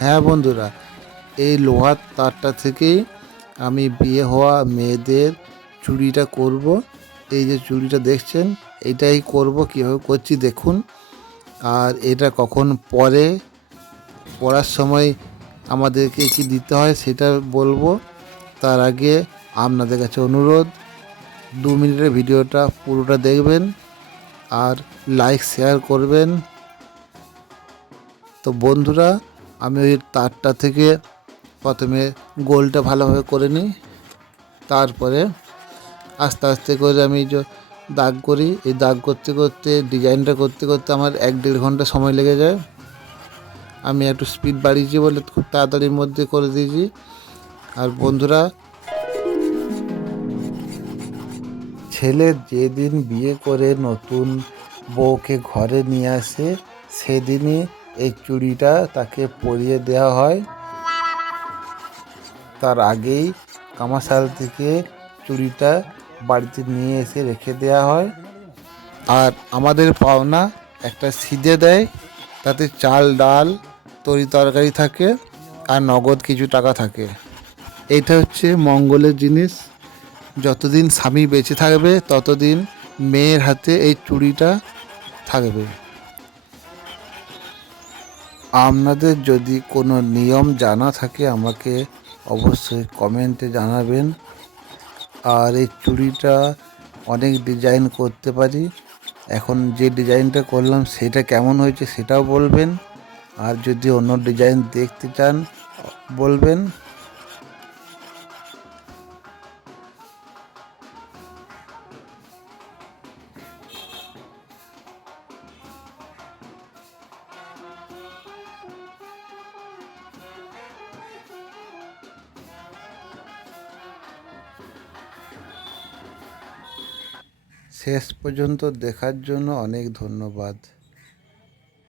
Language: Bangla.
হ্যাঁ বন্ধুরা, এই লোহার তারটা থেকেই আমি বিয়ে হওয়া মেয়েদের চুড়িটা করব। এই যে চুড়িটা দেখছেন, এটাই করব, কীভাবে করছি দেখুন। আর এটা কখন পরে পড়ার সময় আমাদেরকে কি দিতে হয় সেটা বলব। তার আগে আপনাদের কাছে অনুরোধ, দু মিনিটের ভিডিওটা পুরোটা দেখবেন আর লাইক শেয়ার করবেন। তো বন্ধুরা আমি ওই তারটা থেকে প্রথমে গোলটা ভালোভাবে করে নিই। তারপরে আস্তে আস্তে করে আমি যে দাগ করি, এই দাগ করতে করতে, ডিজাইনটা করতে করতে আমার এক দেড় ঘণ্টা সময় লেগে যায়। আমি একটু স্পিড বাড়িয়েছি বলে খুব তাড়াতাড়ির মধ্যে করে দিয়েছি। আর বন্ধুরা, ছেলে যেদিন বিয়ে করে নতুন বউকে ঘরে নিয়ে আসে, সেদিনই এই চুড়িটা তাকে পরিয়ে দেওয়া হয়। তার আগেই কামাশাল থেকে চুড়িটা বাড়িতে নিয়ে এসে রেখে দেওয়া হয়। আর আমাদের পাওনা একটা সিদে দেয়, তাতে চাল, ডাল, তরি তরকারি থাকে আর নগদ কিছু টাকা থাকে। এইটা হচ্ছে মঙ্গলের জিনিস। যতদিন স্বামী বেঁচে থাকবে, ততদিন মেয়ের হাতে এই চুড়িটা থাকবে। আপনাদের যদি কোনো নিয়ম জানা থাকে, আমাকে অবশ্যই কমেন্টে জানাবেন। আর এই চুড়িটা অনেক ডিজাইন করতে পারি। এখন যে ডিজাইনটা করলাম, সেটা কেমন হয়েছে সেটাও বলবেন। আর যদি অন্য ডিজাইন দেখতে চান, বলবেন। শেষ পর্যন্ত দেখার জন্য অনেক ধন্যবাদ।